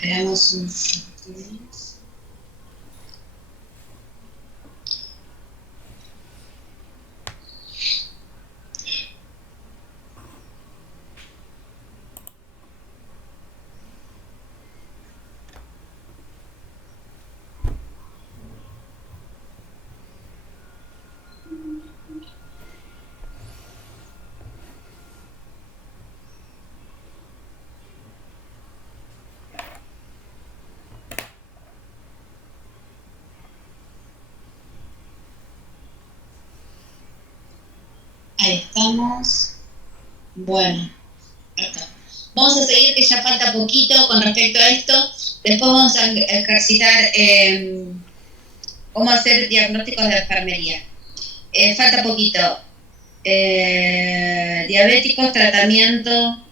Esperamos un segundo. Ahí estamos. Bueno, acá. Vamos a seguir, que ya falta poquito con respecto a esto. Después vamos a ejercitar cómo hacer diagnósticos de enfermería. Falta poquito. Diabéticos, tratamiento.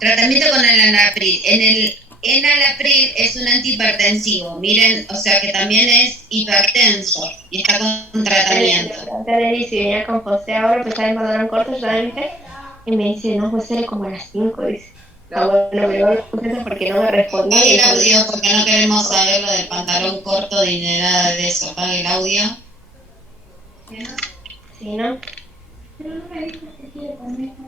Tratamiento con el enalapril. El enalapril es un antihipertensivo. Miren, o sea que también es hipertenso y está con tratamiento. Le dice, venía con José ahora, empezaba a mandar un corto solamente. Y me dice, no, José, como a las 5, dice. Ah, bueno, me voy a poner porque no me respondía. Apague el audio porque no queremos saber lo del pantalón corto ni de nada de eso. Apague el audio. Sí, ¿no? Pero no me dijo que quiere poner aquí.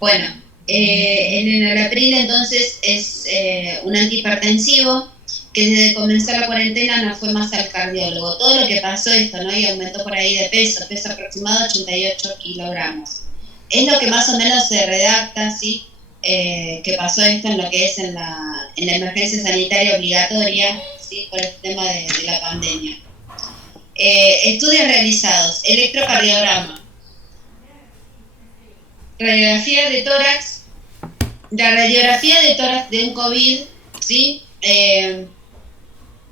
Bueno, el enalapril entonces es un antihipertensivo que desde que comenzó la cuarentena no fue más al cardiólogo. Todo lo que pasó esto, ¿no? Y aumentó por ahí de peso aproximado 88 kilogramos. Es lo que más o menos se redacta, ¿sí? Que pasó esto en lo que es en la emergencia sanitaria obligatoria, ¿sí? Por el tema de la pandemia. Estudios realizados, electrocardiograma, radiografía de tórax. La radiografía de tórax de un COVID, ¿sí?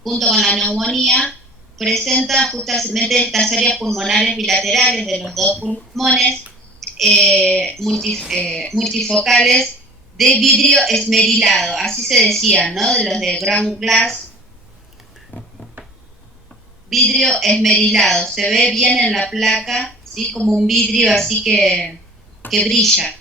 Junto con la neumonía, presenta justamente estas áreas pulmonares bilaterales de los dos pulmones, multifocales, de vidrio esmerilado, así se decía, ¿no? De los de ground glass, vidrio esmerilado, se ve bien en la placa, ¿sí? Como un vidrio así que brilla,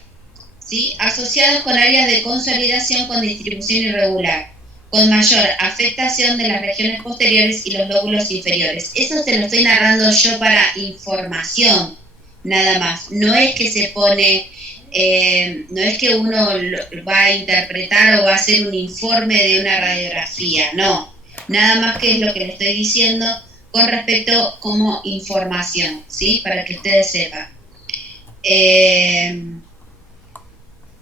¿sí? Asociados con áreas de consolidación con distribución irregular, con mayor afectación de las regiones posteriores y los lóbulos inferiores. Eso te lo estoy narrando yo para información, nada más. No es que se pone, no es que uno va a interpretar o va a hacer un informe de una radiografía, no. Nada más que es lo que le estoy diciendo con respecto como información, ¿sí? Para que ustedes sepan.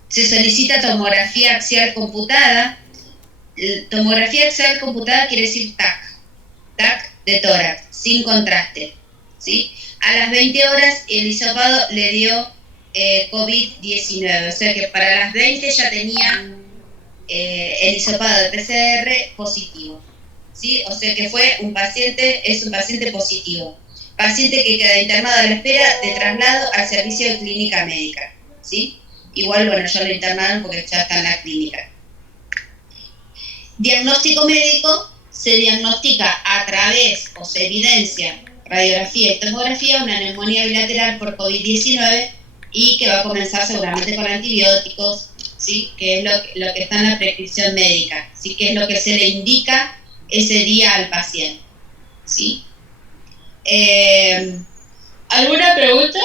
Se solicita tomografía axial computada. Tomografía axial computada quiere decir TAC de tórax, sin contraste, ¿sí? A las 20 horas el hisopado le dio COVID-19, o sea que para las 20 ya tenía el hisopado de PCR positivo, ¿sí? O sea que es un paciente positivo. Paciente que queda internado a la espera de traslado al servicio de clínica médica, ¿sí? Igual, bueno, ya lo internaron porque ya está en la clínica. Diagnóstico médico, se diagnostica a través o se evidencia radiografía y tomografía una neumonía bilateral por COVID-19 y que va a comenzar seguramente con antibióticos, ¿sí? Que es lo que está en la prescripción médica, ¿sí? Que es lo que se le indica ese día al paciente, ¿sí? ¿Alguna pregunta?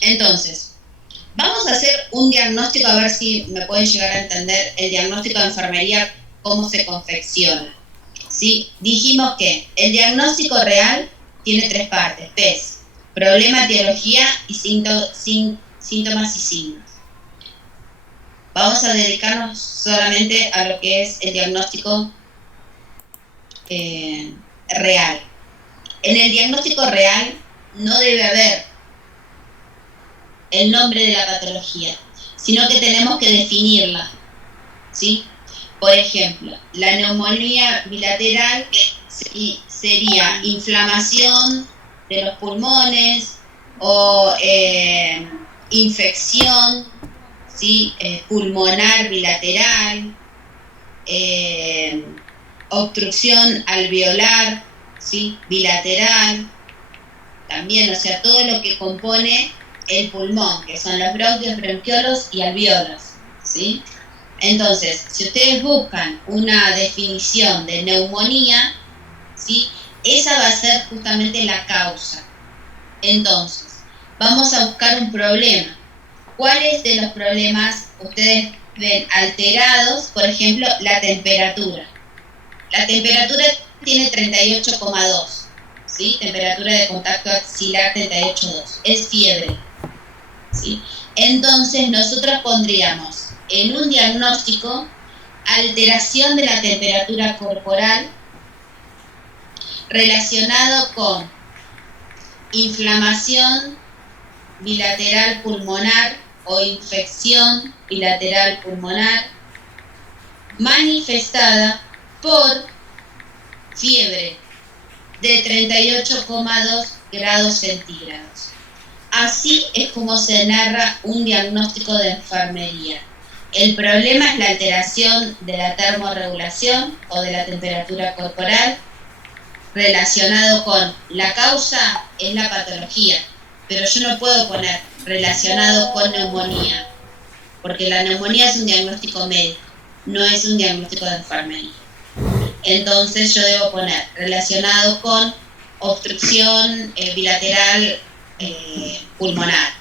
Entonces, vamos a hacer un diagnóstico, a ver si me pueden llegar a entender el diagnóstico de enfermería, cómo se confecciona. ¿Sí? Dijimos que el diagnóstico real tiene 3 partes: PES, problema, etiología y síntomas y signos. Vamos a dedicarnos solamente a lo que es el diagnóstico real. En el diagnóstico real no debe haber el nombre de la patología, sino que tenemos que definirla, ¿sí? Por ejemplo, la neumonía bilateral sería inflamación de los pulmones o infección, ¿sí? Pulmonar bilateral, obstrucción alveolar, ¿sí? Bilateral, también, o sea, todo lo que compone el pulmón, que son los bronquios, bronquiolos y alveolos, ¿sí? Entonces, si ustedes buscan una definición de neumonía, ¿sí? Esa va a ser justamente la causa. Entonces, vamos a buscar un problema. ¿Cuáles de los problemas ustedes ven alterados? Por ejemplo, la temperatura. La temperatura tiene 38,2, ¿sí? Temperatura de contacto axilar 38,2. Es fiebre, ¿sí? Entonces, nosotros pondríamos en un diagnóstico alteración de la temperatura corporal relacionado con inflamación bilateral pulmonar o infección bilateral pulmonar manifestada por fiebre de 38,2 grados centígrados. Así es como se narra un diagnóstico de enfermería. El problema es la alteración de la termorregulación o de la temperatura corporal relacionado con la causa es la patología, pero yo no puedo poner relacionado con neumonía, porque la neumonía es un diagnóstico médico, no es un diagnóstico de enfermería. Entonces yo debo poner relacionado con obstrucción bilateral pulmonar,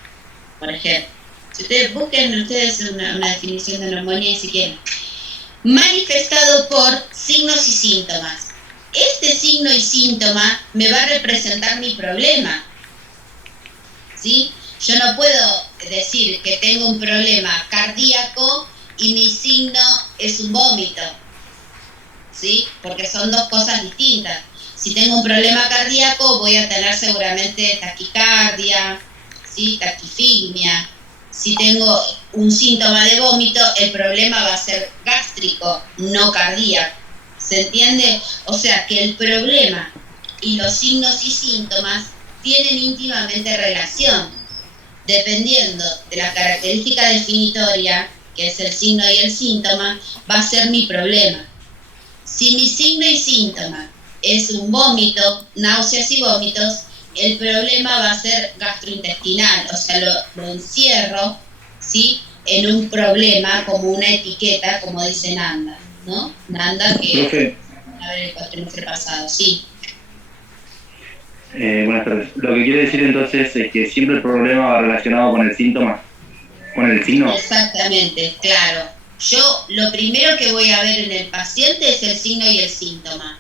por ejemplo. Si ustedes busquen una definición de neumonía si quieren. Manifestado por signos y síntomas. Este signo y síntoma me va a representar mi problema, ¿sí? Yo no puedo decir que tengo un problema cardíaco y mi signo es un vómito, ¿sí? Porque son dos cosas distintas. Si tengo un problema cardíaco voy a tener seguramente taquicardia, ¿sí? Taquifigmia. Si tengo un síntoma de vómito, el problema va a ser gástrico, no cardíaco. ¿Se entiende? O sea que el problema y los signos y síntomas tienen íntimamente relación. Dependiendo de la característica definitoria, que es el signo y el síntoma, va a ser mi problema. Si mi signo y síntoma es un vómito, náuseas y vómitos, el problema va a ser gastrointestinal, o sea, lo encierro, ¿sí? En un problema como una etiqueta, como dice Nanda, ¿no? Nanda, que a ver el cuatrimestre pasado, sí. Buenas tardes. Lo que quiere decir entonces es que siempre el problema va relacionado con el síntoma, con el signo. Exactamente, claro. Yo lo primero que voy a ver en el paciente es el signo y el síntoma,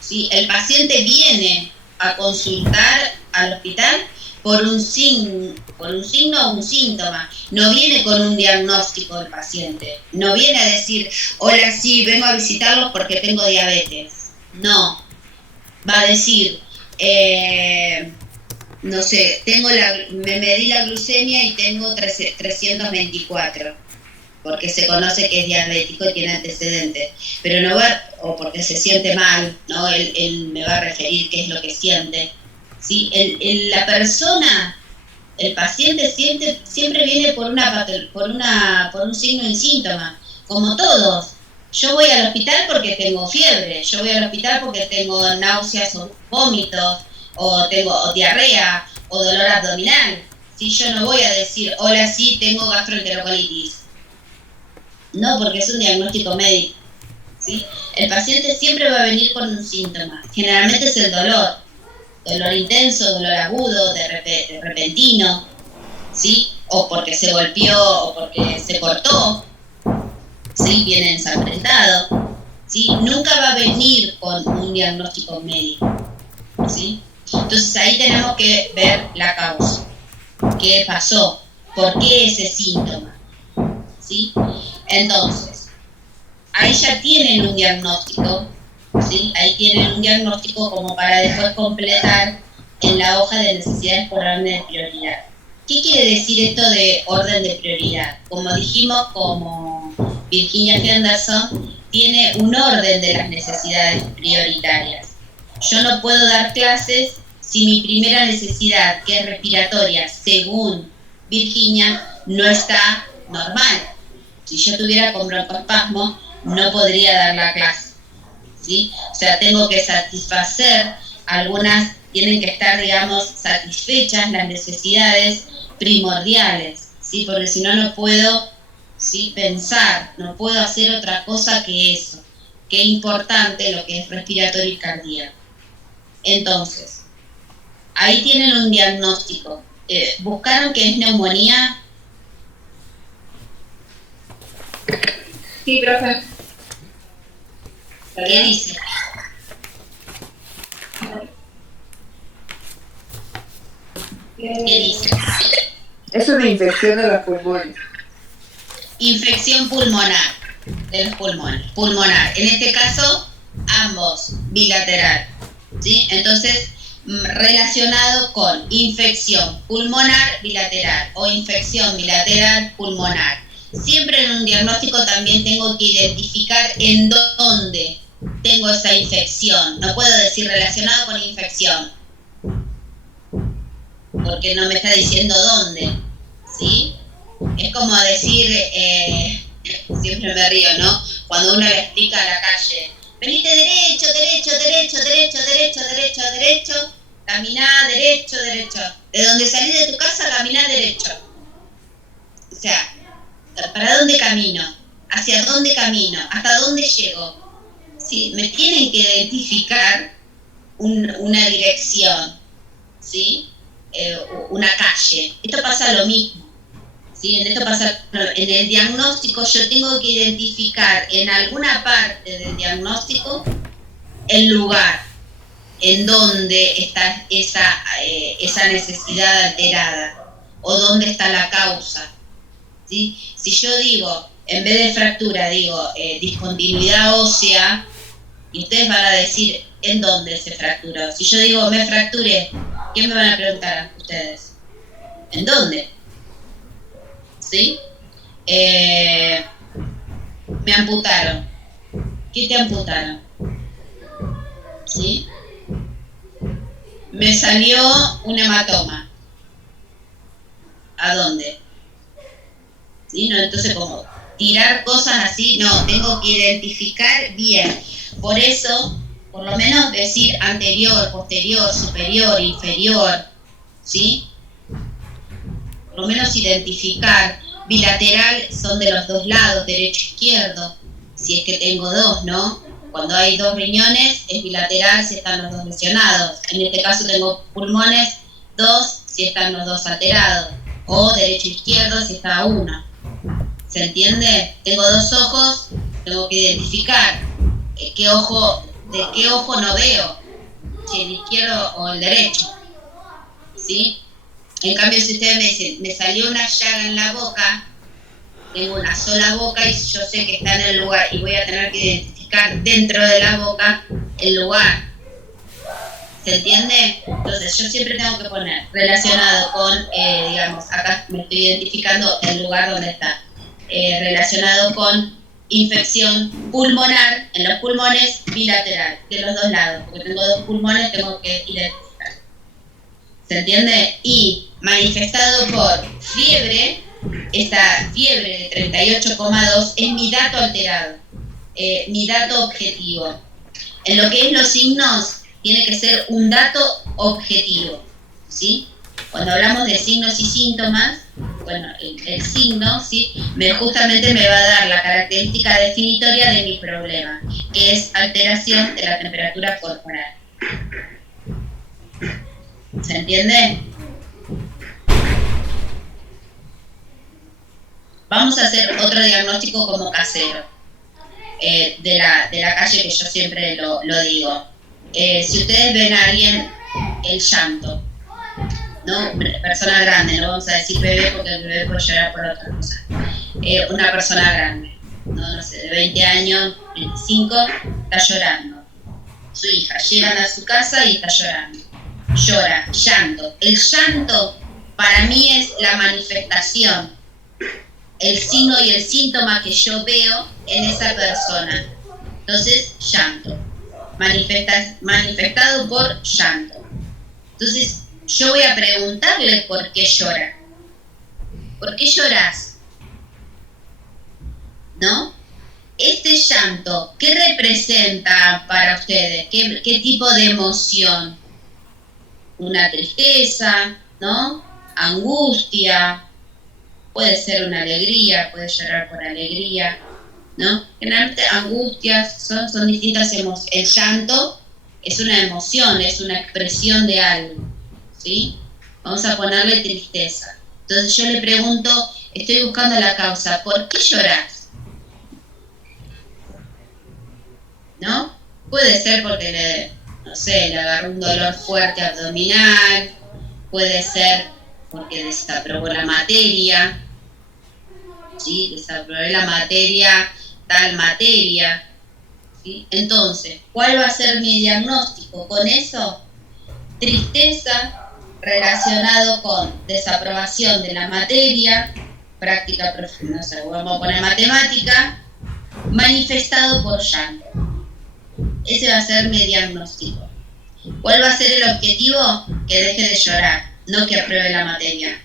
¿sí? El paciente viene a consultar al hospital por un signo o un síntoma. No viene con un diagnóstico el paciente. No viene a decir, hola, sí, vengo a visitarlos porque tengo diabetes. No. Va a decir, no sé, me medí la glucemia y tengo 324, porque se conoce que es diabético y tiene antecedentes, pero no va, o porque se siente mal, ¿no? Él me va a referir qué es lo que siente, ¿sí? La persona, el paciente siempre viene por un signo y síntoma, como todos. Yo voy al hospital porque tengo fiebre, yo voy al hospital porque tengo náuseas o vómitos, o tengo diarrea, o dolor abdominal. ¿Sí? Yo no voy a decir, hola, sí, tengo gastroenterocolitis. No, porque es un diagnóstico médico, ¿sí? El paciente siempre va a venir con un síntoma. Generalmente es el dolor. Dolor intenso, dolor agudo, de repentino, ¿sí? O porque se golpeó, o porque se cortó, ¿sí? Viene ensangrentado, ¿sí? Nunca va a venir con un diagnóstico médico, ¿sí? Entonces ahí tenemos que ver la causa. ¿Qué pasó? ¿Por qué ese síntoma? ¿Sí? Entonces, ahí ya tienen un diagnóstico, ¿sí? Ahí tienen un diagnóstico como para después completar en la hoja de necesidades por orden de prioridad. ¿Qué quiere decir esto de orden de prioridad? Como dijimos, como Virginia Henderson, tiene un orden de las necesidades prioritarias. Yo no puedo dar clases si mi primera necesidad, que es respiratoria, según Virginia, no está normal. Si yo tuviera con broncoespasmo, no podría dar la clase, ¿sí? O sea, tengo que satisfacer algunas, tienen que estar, digamos, satisfechas las necesidades primordiales, ¿sí? Porque si no, no puedo, ¿sí?, pensar, no puedo hacer otra cosa que eso. Qué importante lo que es respiratorio y cardíaco. Entonces, ahí tienen un diagnóstico. ¿Buscaron qué es neumonía? Sí, profe. ¿Qué dice? ¿Qué dice? Es una infección de los pulmones. Infección pulmonar de los pulmones. Pulmonar. En este caso, ambos, bilateral. ¿Sí? Entonces, relacionado con infección pulmonar bilateral o infección bilateral pulmonar. Siempre en un diagnóstico también tengo que identificar en dónde tengo esa infección. No puedo decir relacionado con infección, porque no me está diciendo dónde, ¿sí? Es como decir, siempre me río, ¿no? Cuando uno le explica a la calle, venite derecho, derecho, derecho, derecho, derecho, derecho, derecho, caminá derecho, derecho. De donde salís de tu casa, caminá derecho. O sea, ¿para dónde camino? ¿Hacia dónde camino? ¿Hasta dónde llego? ¿Sí? Me tienen que identificar una dirección, ¿sí? Una calle. Esto pasa lo mismo, ¿sí? En el diagnóstico yo tengo que identificar en alguna parte del diagnóstico el lugar en donde está esa necesidad alterada o dónde está la causa, ¿sí? Si yo digo, en vez de fractura, digo discontinuidad ósea, y ustedes van a decir en dónde se fracturó. Si yo digo me fracturé, ¿qué me van a preguntar ustedes? ¿En dónde? ¿Sí? Me amputaron. ¿Qué te amputaron? ¿Sí? Me salió un hematoma. ¿A dónde? ¿Sí? No, entonces, como tirar cosas así, no, tengo que identificar bien. Por eso, por lo menos decir anterior, posterior, superior, inferior, ¿sí? Por lo menos identificar. Bilateral son de los dos lados, derecho e izquierdo, si es que tengo dos, ¿no? Cuando hay dos riñones es bilateral si están los dos lesionados. En este caso tengo pulmones, dos si están los dos alterados, o derecho e izquierdo si está uno. ¿Se entiende? Tengo dos ojos, tengo que identificar de qué ojo no veo, si el izquierdo o el derecho, ¿sí? En cambio, si ustedes me dicen, me salió una llaga en la boca, tengo una sola boca y yo sé que está en el lugar y voy a tener que identificar dentro de la boca el lugar. ¿Se entiende? Entonces yo siempre tengo que poner relacionado con, digamos, acá me estoy identificando el lugar donde está, relacionado con infección pulmonar en los pulmones bilateral, de los dos lados, porque tengo dos pulmones, tengo que identificar. ¿Se entiende? Y manifestado por fiebre, esta fiebre de 38,2 es mi dato alterado, mi dato objetivo. En lo que es los signos, tiene que ser un dato objetivo, ¿sí? Cuando hablamos de signos y síntomas, bueno, el signo, ¿sí?, justamente me va a dar la característica definitoria de mi problema, que es alteración de la temperatura corporal. ¿Se entiende? Vamos a hacer otro diagnóstico como casero, de la calle, que yo siempre lo digo. Si ustedes ven a alguien, el llanto, ¿no? Persona grande, no vamos a decir bebé porque el bebé puede llorar por otra cosa. Una persona grande, no sé, de 20 años, 25, está llorando. Su hija, llegan a su casa y está llorando. llora, llanto. El llanto para mí es la manifestación, el signo y el síntoma que yo veo en esa persona. Entonces, llanto, manifestado por llanto. Entonces, yo voy a preguntarle por qué llora. ¿Por qué lloras? ¿No? Este llanto, ¿qué representa para ustedes? ¿Qué tipo de emoción? Una tristeza, ¿no? Angustia, puede ser una alegría, puede llorar por alegría, ¿no? Generalmente angustias son distintas emociones. El llanto es una emoción, es una expresión de algo, ¿sí? Vamos a ponerle tristeza. Entonces yo le pregunto, estoy buscando la causa, ¿por qué lloras? ¿No? Puede ser porque le agarró un dolor fuerte abdominal, puede ser porque desaprobó la materia, ¿sí? Desaprobé la materia, tal materia, ¿sí? Entonces, ¿cuál va a ser mi diagnóstico con eso? Tristeza relacionado con desaprobación de la materia, práctica profunda, no sé, vamos a poner matemática, manifestado por llanto. Ese va a ser mi diagnóstico. ¿Cuál va a ser el objetivo? Que deje de llorar, no que apruebe la materia.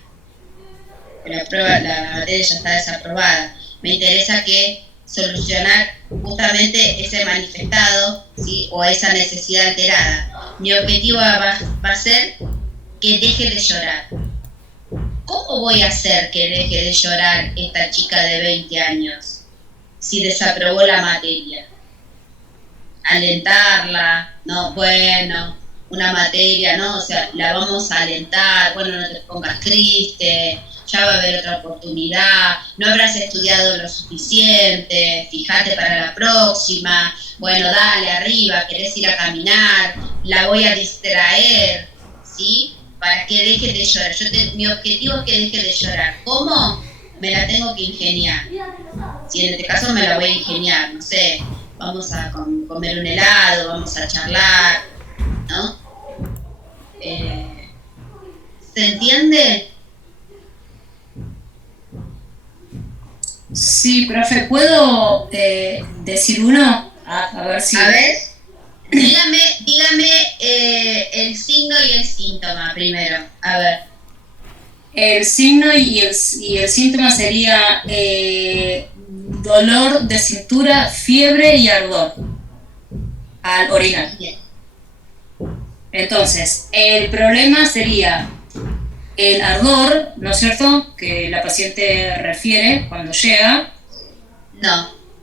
La materia ya está desaprobada. Me interesa que solucionar justamente ese manifestado, ¿sí? O esa necesidad alterada. Mi objetivo va a ser que deje de llorar. ¿Cómo voy a hacer que deje de llorar esta chica de 20 años si desaprobó la materia? Alentarla, no, bueno, una materia, ¿no? O sea, la vamos a alentar, bueno, no te pongas triste, ya va a haber otra oportunidad, no habrás estudiado lo suficiente, fíjate para la próxima, bueno, dale, arriba, querés ir a caminar, la voy a distraer, ¿sí? Para que deje de llorar. Mi objetivo es que deje de llorar. ¿Cómo? Me la tengo que ingeniar. Si en este caso me la voy a ingeniar, no sé, vamos a comer un helado, vamos a charlar, ¿no? ¿Se entiende? Sí, profe, ¿puedo decir uno? A ver si... A ver, dígame el signo y el síntoma primero. A ver. El signo y el síntoma sería dolor de cintura, fiebre y ardor al orinar. Bien. Entonces, el problema sería el ardor, ¿no es cierto?, que la paciente refiere cuando llega.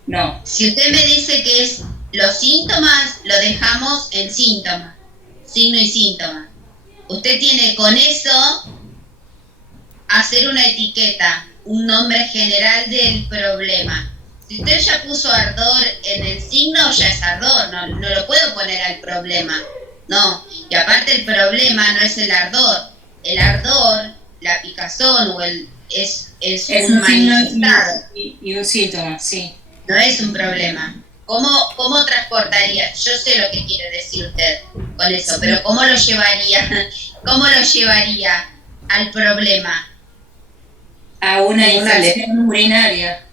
No. Si usted me dice que es los síntomas, lo dejamos en síntoma. Signo y síntoma. Usted tiene con eso hacer una etiqueta, un nombre general del problema. Si usted ya puso ardor en el signo, ya es ardor, no lo puedo poner al problema. No, y aparte el problema no es el ardor, la picazón o es un manifestado. Y un síntoma, sí. No es un problema. ¿Cómo transportaría? Yo sé lo que quiere decir usted con eso, pero ¿cómo lo llevaría al problema? A una infección urinaria.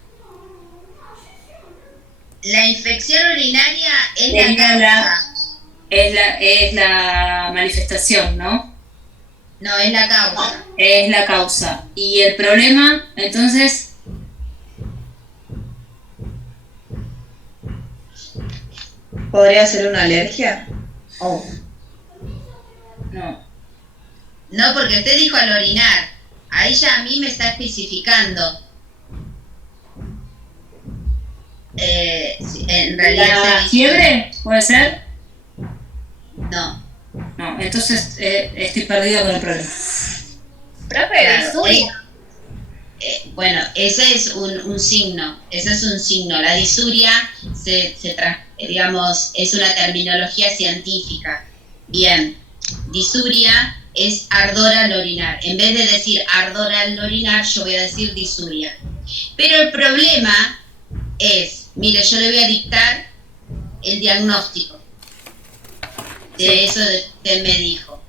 La infección urinaria es la causa. Es la manifestación, ¿no? No, es la causa. Es la causa. Y el problema, entonces... ¿Podría ser una alergia? Oh. No. No, porque usted dijo al orinar. Ahí ya a mí me está especificando. En realidad... ¿La fiebre? ¿Puede ser? No. No, entonces estoy perdida con el problema. Profe, disuria. Bueno, ese es un signo. La disuria digamos, es una terminología científica. Bien, disuria es ardor al orinar. En vez de decir ardor al orinar, yo voy a decir disuria. Pero el problema es, mire, yo le voy a dictar el diagnóstico de eso que él me dijo.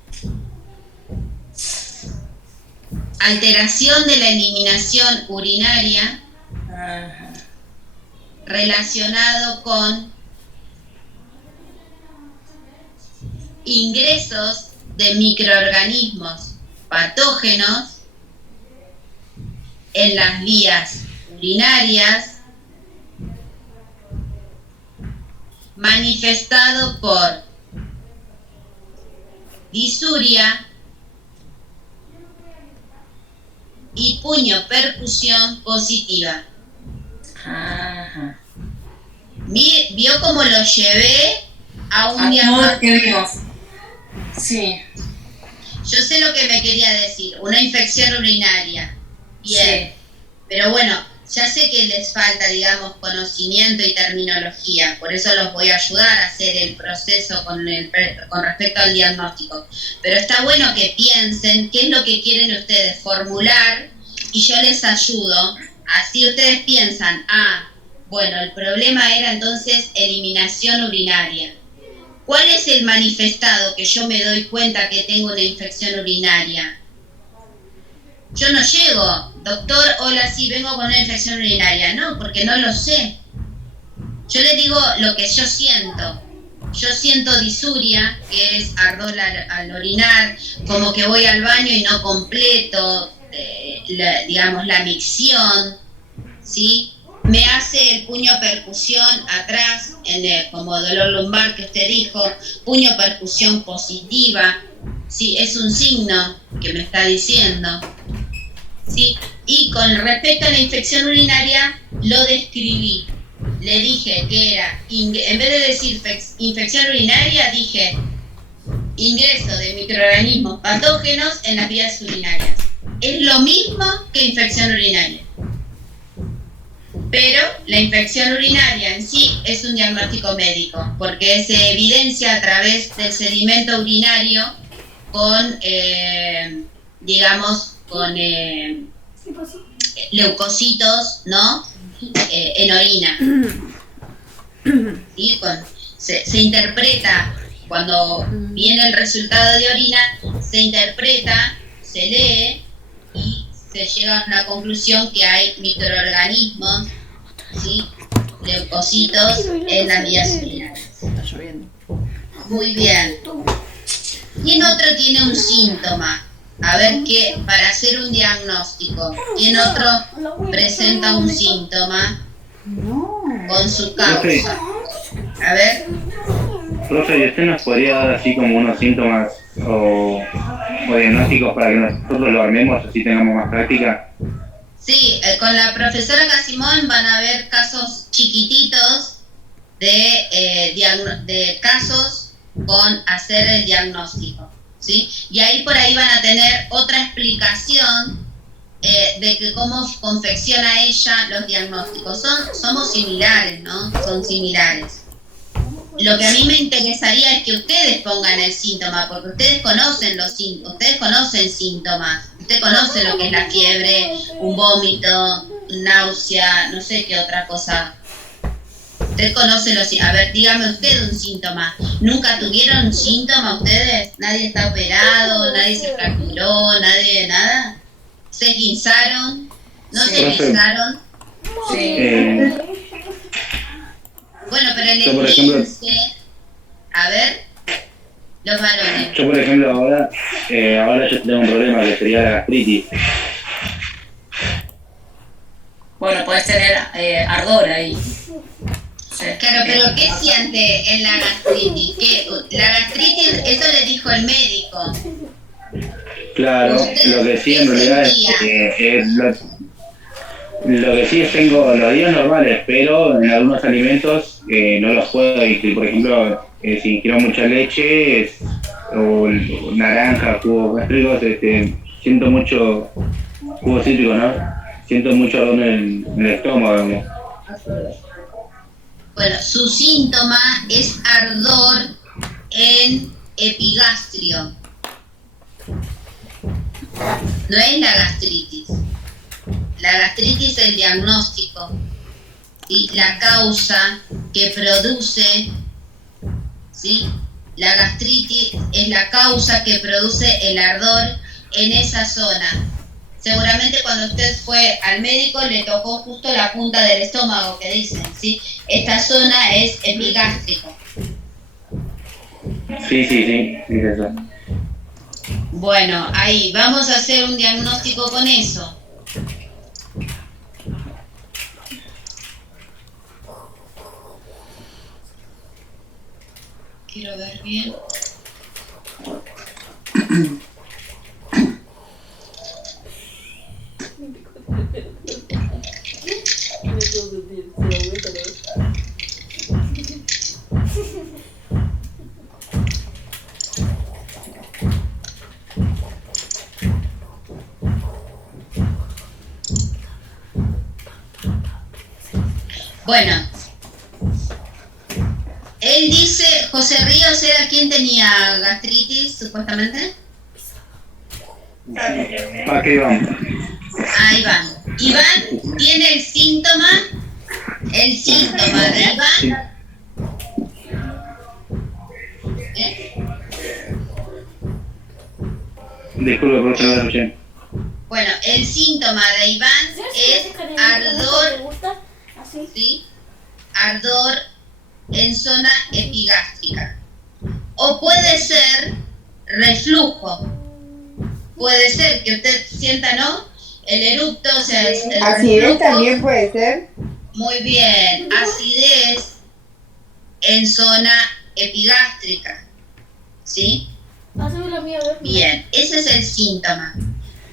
alteración de la eliminación urinaria Ajá. relacionado con ingresos de microorganismos patógenos en las vías urinarias, manifestado por disuria y puño percusión positiva. Ajá. ¿Vio cómo lo llevé a un A todo diagnóstico? que vimos. Sí. Yo sé lo que me quería decir, una infección urinaria. Bien, Sí. pero bueno, ya sé que les falta, digamos, conocimiento y terminología, por eso los voy a ayudar a hacer el proceso con respecto al diagnóstico. Pero está bueno que piensen qué es lo que quieren ustedes formular y yo les ayudo. Así ustedes piensan, bueno, el problema era entonces eliminación urinaria. ¿Cuál es el manifestado que yo me doy cuenta que tengo una infección urinaria? Yo no llego, doctor, hola, sí, vengo con una infección urinaria. No, porque no lo sé. Yo les digo lo que yo siento. Yo siento disuria, que es ardor al orinar, como que voy al baño y no completo, digamos, la micción, ¿sí? Me hace el puño percusión atrás, como dolor lumbar que usted dijo, puño percusión positiva, ¿sí? Es un signo que me está diciendo, ¿sí? Y con respecto a la infección urinaria, lo describí. Le dije que era, en vez de decir infección urinaria, dije ingreso de microorganismos patógenos en las vías urinarias. Es lo mismo que infección urinaria. Pero la infección urinaria en sí es un diagnóstico médico, porque se evidencia a través del sedimento urinario con, digamos, con leucocitos, ¿no? En orina. ¿Sí? Se interpreta, cuando viene el resultado de orina, se interpreta, se lee y se llega a una conclusión que hay microorganismos, ¿sí? Leucocitos en las vías urinarias. Está lloviendo. Muy bien. ¿Quién otro tiene un síntoma? A ver qué, para hacer un diagnóstico, ¿quién otro presenta un síntoma con su causa? A ver. Profe, ¿y usted nos podría dar así como unos síntomas o diagnósticos para que nosotros lo armemos, así tengamos más práctica? Sí, con la profesora Casimón van a ver casos chiquititos de casos con hacer el diagnóstico, ¿sí? Y ahí por ahí van a tener otra explicación de que cómo confecciona ella los diagnósticos. Somos similares, ¿no? Son similares. Lo que a mí me interesaría es que ustedes pongan el síntoma, porque ustedes conocen los síntomas, ustedes conocen síntomas, usted conoce lo que es la fiebre, un vómito, náusea, no sé qué otra cosa. Usted conoce los síntomas. A ver, dígame usted un síntoma. ¿Nunca tuvieron un síntoma ustedes? ¿Nadie está operado? ¿Nadie se fracturó? ¿Nadie nada? ¿Se guinzaron? ¿No se guinzaron? Sí. Bueno, pero el Yo, por ejemplo, esguince, a ver, los varones. Yo, por ejemplo, ahora yo tengo un problema que sería la gastritis. Bueno, podés tener ardor ahí. Sí. Claro, pero ¿qué siente en la gastritis? La gastritis, eso le dijo el médico. Claro, lo que sí en realidad lo que sí es tengo los días normales, pero en algunos alimentos no los puedo ingerir. Por ejemplo, si ingiero mucha leche o naranja, jugos gástricos, siento mucho jugo cítrico, ¿no? Siento mucho ardor en el estómago, ¿no? Bueno, su síntoma es ardor en epigastrio. No es la gastritis. La gastritis es el diagnóstico, ¿sí? La causa que produce, ¿sí? La gastritis es la causa que produce el ardor en esa zona, seguramente cuando usted fue al médico le tocó justo la punta del estómago, que dicen, ¿sí? Esta zona es epigástrico. Sí, es eso. Bueno, ahí, vamos a hacer un diagnóstico con eso. Quiero ver bien. Bueno, él dice, José Ríos era quien tenía gastritis, supuestamente. ¿Para qué vamos? Ah, Iván. Iván tiene el síntoma de Iván. Disculpe, por favor, escuché. Bueno, el síntoma de Iván es ardor, ¿sí? Ardor en zona epigástrica. O puede ser reflujo. Puede ser que usted sienta, ¿no? El eructo, o sea, el Acidez reflujo. también puede ser. Muy bien, acidez en zona epigástrica, ¿sí? Bien, ese es el síntoma.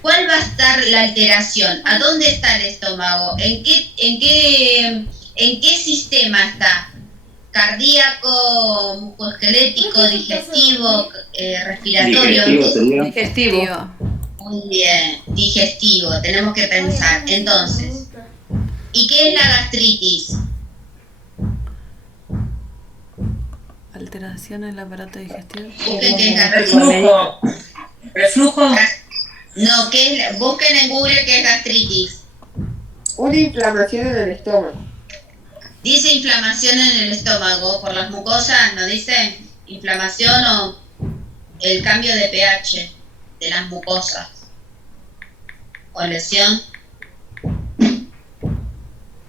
¿Cuál va a estar la alteración? ¿A dónde está el estómago? ¿En qué sistema está? ¿Cardíaco, musculoesquelético, digestivo, respiratorio? Digestivo. Muy bien, digestivo, tenemos que pensar. Entonces, ¿y qué es la gastritis? Alteración en el aparato digestivo. Busquen qué es gastritis. Reflujo. No, busquen en Google qué es gastritis. Una inflamación en el estómago. Dice inflamación en el estómago por las mucosas, ¿no dice? Inflamación o el cambio de pH de las mucosas. O lesión.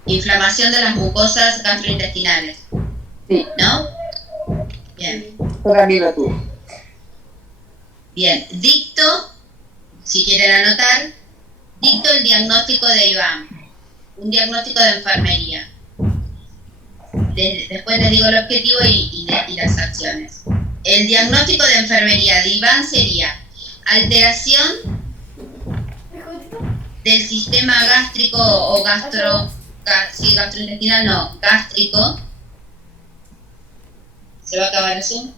Inflamación de las mucosas gastrointestinales. Sí. ¿No? Bien. Yo también lo tuve. Bien. Dicto, si quieren anotar, dicto el diagnóstico de Iván. Un diagnóstico de enfermería. Después les digo el objetivo y las acciones. El diagnóstico de enfermería de Iván sería alteración del sistema gástrico o gastrointestinal, no, gástrico. ¿Se va a acabar el Zoom?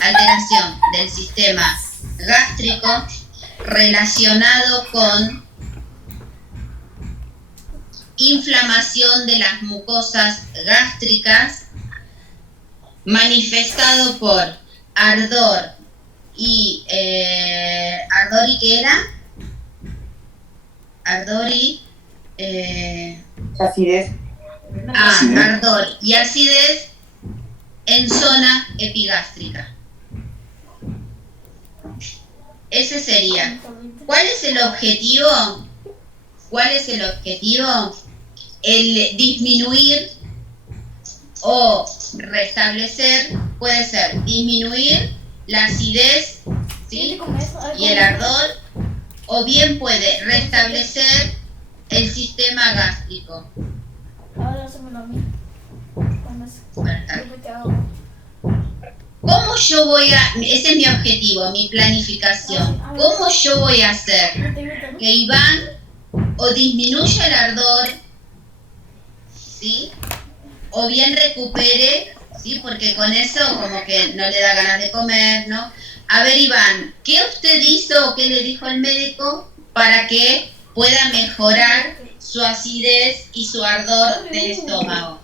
Alteración del sistema gástrico relacionado con inflamación de las mucosas gástricas manifestado por ardor y ¿qué era? Ardor y Acidez. ardor y acidez en zona epigástrica. Ese sería. ¿Cuál es el objetivo? ¿Cuál es el objetivo? El disminuir o restablecer, puede ser disminuir la acidez, ¿sí? Y el ardor, o bien puede restablecer el sistema gástrico. ¿Cómo yo voy a, ese es mi objetivo, mi planificación, cómo yo voy a hacer que Iván o disminuya el ardor, ¿sí? O bien recupere, ¿sí? Porque con eso como que no le da ganas de comer, ¿no? A ver, Iván, ¿qué usted hizo o qué le dijo el médico para que pueda mejorar su acidez y su ardor del estómago?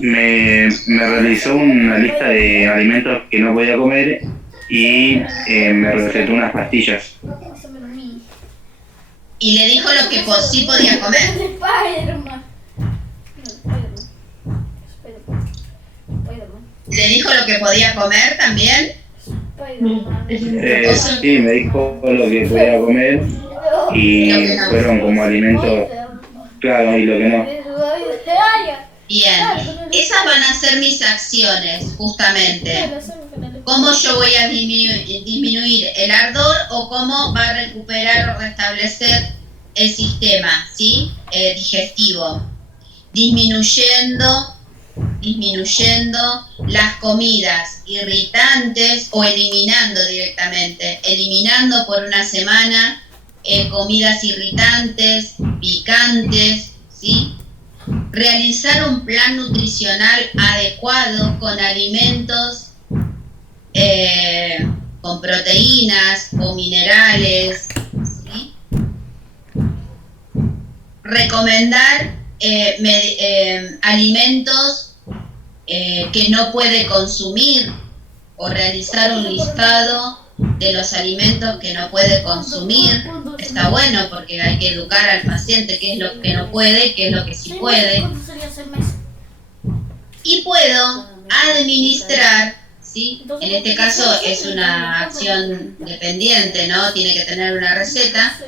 Me realizó una lista de alimentos que no podía comer y me recetó unas pastillas. Y le dijo lo que sí podía comer. ¿Le dijo lo que podía comer también? Sí, me dijo lo que podía comer y Lo que no. fueron como alimentos, claro, y lo que no. Bien, esas van a ser mis acciones, justamente. ¿Cómo yo voy a disminuir el ardor o cómo va a recuperar o restablecer el sistema, ¿sí? Digestivo? Disminuyendo las comidas irritantes o eliminando directamente, eliminando por una semana comidas irritantes, picantes, ¿sí? Realizar un plan nutricional adecuado con alimentos con proteínas o minerales, ¿sí? Recomendar alimentos que no puede consumir o realizar un listado de los alimentos que no puede consumir. Está bueno porque hay que educar al paciente qué es lo que no puede, qué es lo que sí puede. Y puedo administrar, ¿sí? En este caso es una acción dependiente, ¿no? Tiene que tener una receta.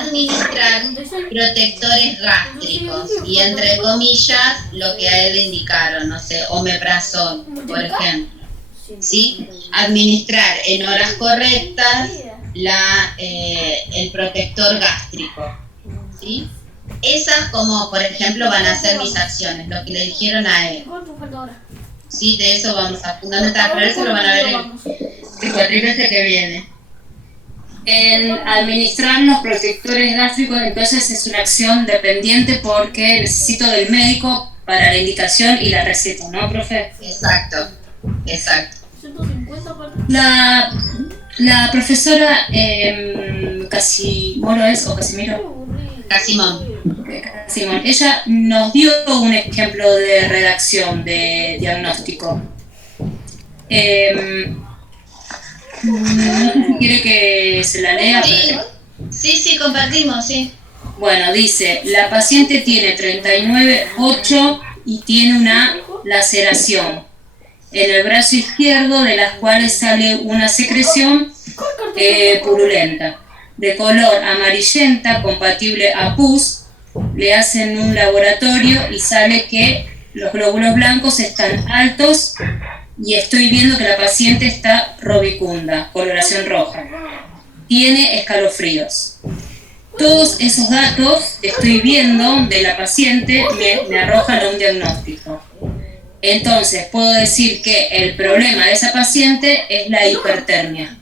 Administrar protectores gástricos y entre comillas lo que a él le indicaron, no sé, omeprazol, por ejemplo. ¿Sí? Administrar en horas correctas el protector gástrico, ¿sí? Esas, como por ejemplo, van a ser mis acciones, lo que le dijeron a él. Sí, de eso vamos a fundamentar, pero eso lo van a ver el cuatrimestre que viene. En administrar los protectores gástricos, entonces es una acción dependiente porque necesito del médico para la indicación y la receta, ¿no, profe? Exacto. La profesora Casimiro es, o Casimiro, Casimón, ella nos dio un ejemplo de redacción de diagnóstico. No sé si quiere que se la lea. Sí, compartimos, sí. Bueno, dice, la paciente tiene 39,8 y tiene una laceración en el brazo izquierdo, de las cuales sale una secreción purulenta, de color amarillenta, compatible a pus. Le hacen un laboratorio y sale que los glóbulos blancos están altos y estoy viendo que la paciente está robicunda, coloración roja. Tiene escalofríos. Todos esos datos que estoy viendo de la paciente me arrojan a un diagnóstico. Entonces, puedo decir que el problema de esa paciente es la hipertermia,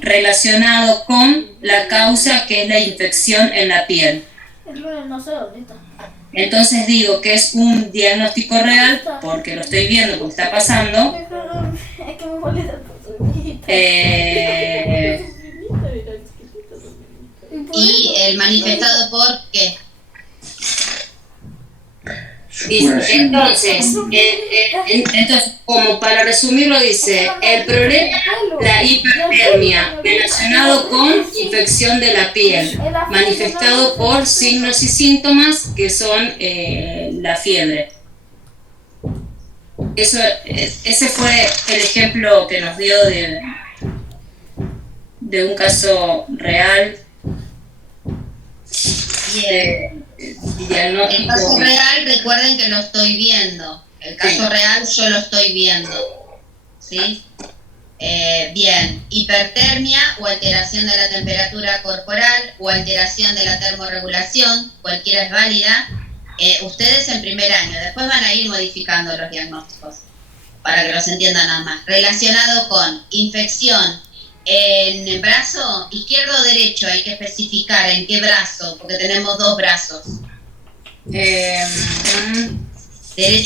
relacionado con la causa que es la infección en la piel. Entonces digo que es un diagnóstico real porque lo estoy viendo, porque está pasando. Y el manifestado por qué. Entonces, como para resumirlo, dice, el problema es la hipertermia relacionado con infección de la piel, manifestado por signos y síntomas que son la fiebre. Ese fue el ejemplo que nos dio de un caso real. Bien. El caso real, recuerden que lo estoy viendo. El caso real yo lo estoy viendo. ¿Sí? Bien. Hipertermia o alteración de la temperatura corporal o alteración de la termorregulación, cualquiera es válida. Ustedes en primer año, después van a ir modificando los diagnósticos para que los entiendan nada más. Relacionado con infección en el brazo izquierdo o derecho, hay que especificar en qué brazo, porque tenemos dos brazos. Derecho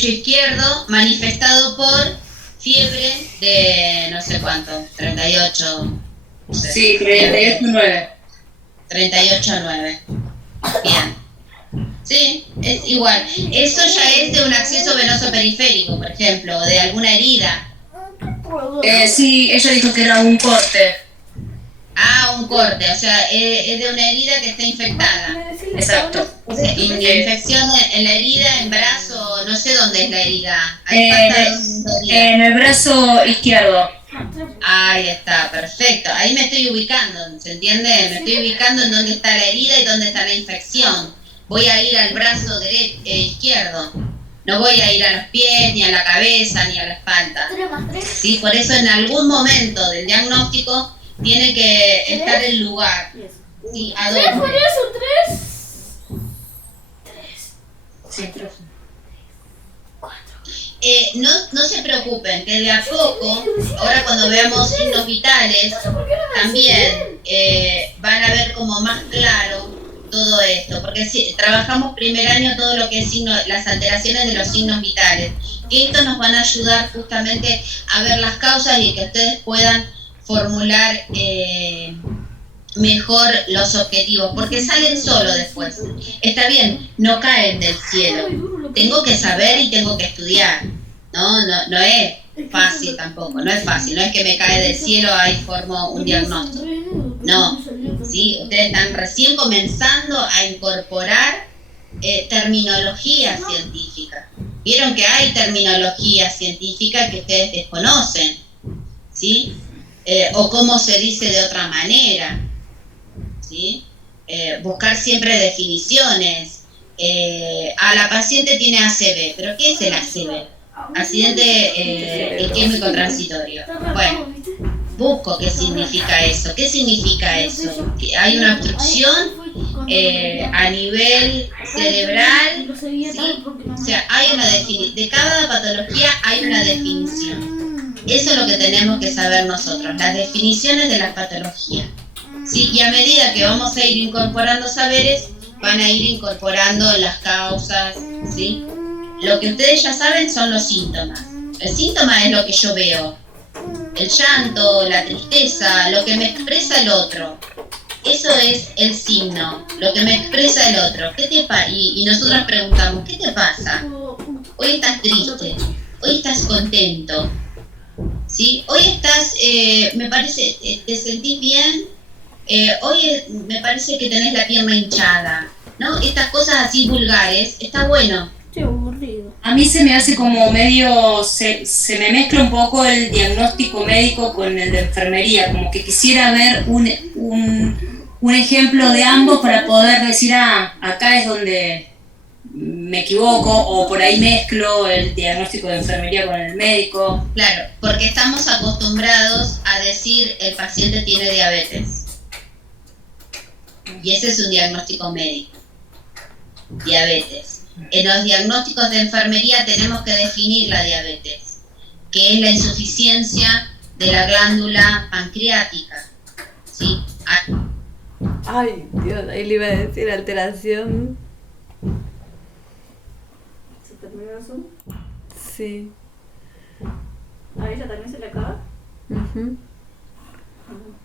izquierdo, manifestado por fiebre de no sé cuánto, 38. No sé. Sí, 38,9. 38,9. Bien. Sí, es igual. Eso ya es de un acceso venoso periférico, por ejemplo, o de alguna herida. Sí, ella dijo que era un corte. Ah, un corte, o sea, es de una herida que está infectada. Exacto. O sea, infección en la herida, en brazo, no sé dónde es la herida? Ahí falta En el brazo izquierdo. Ahí está, perfecto. Ahí me estoy ubicando, ¿se entiende? Me estoy ubicando en dónde está la herida y dónde está la infección. Voy a ir al brazo izquierdo. No voy a ir a los pies, ni a la cabeza, ni a la espalda. ¿Sí? Por eso en algún momento del diagnóstico tiene que estar el lugar. ¿Sí? ¿A dónde? No se preocupen, que de a poco, ahora cuando veamos signos vitales, también van a ver como más claro todo esto, porque si trabajamos primer año todo lo que es las alteraciones de los signos vitales, que esto nos van a ayudar justamente a ver las causas y que ustedes puedan formular mejor los objetivos, porque salen solo después. Está bien, no caen del cielo. Tengo que saber y tengo que estudiar. No es fácil tampoco, no es fácil. No es que me cae del cielo, ahí formo un diagnóstico. No, ¿sí? Ustedes están recién comenzando a incorporar terminología científica. Vieron que hay terminología científica que ustedes desconocen, ¿sí? O cómo se dice de otra manera, ¿sí? Buscar siempre definiciones. A la paciente tiene ACV, pero ¿qué es el ACV? Accidente isquémico transitorio. Bueno, busco qué significa eso. ¿Qué significa eso? Que hay una obstrucción a nivel cerebral, ¿sí? O sea, hay una de cada patología hay una definición. Eso es lo que tenemos que saber nosotros, las definiciones de las patologías. ¿Sí? Y a medida que vamos a ir incorporando saberes, van a ir incorporando las causas, ¿sí? Lo que ustedes ya saben son los síntomas. El síntoma es lo que yo veo. El llanto, la tristeza, lo que me expresa el otro. Eso es el signo, lo que me expresa el otro. Y nosotros preguntamos, ¿qué te pasa? Hoy estás triste, hoy estás contento, ¿sí? Hoy estás, me parece, te sentís bien, hoy me parece que tenés la pierna hinchada, ¿no? Estas cosas así vulgares, está bueno. A mí se me hace como medio, se me mezcla un poco el diagnóstico médico con el de enfermería, como que quisiera ver un ejemplo de ambos para poder decir, acá es donde me equivoco, o por ahí mezclo el diagnóstico de enfermería con el médico. Claro, porque estamos acostumbrados a decir el paciente tiene diabetes. Y ese es un diagnóstico médico. Diabetes. En los diagnósticos de enfermería tenemos que definir la diabetes, que es la insuficiencia de la glándula pancreática, ¿sí? Ay, Dios, ahí le iba a decir alteración. ¿Se terminó el Zoom? Sí. ¿A ella también se le acaba? Uh-huh. Ajá.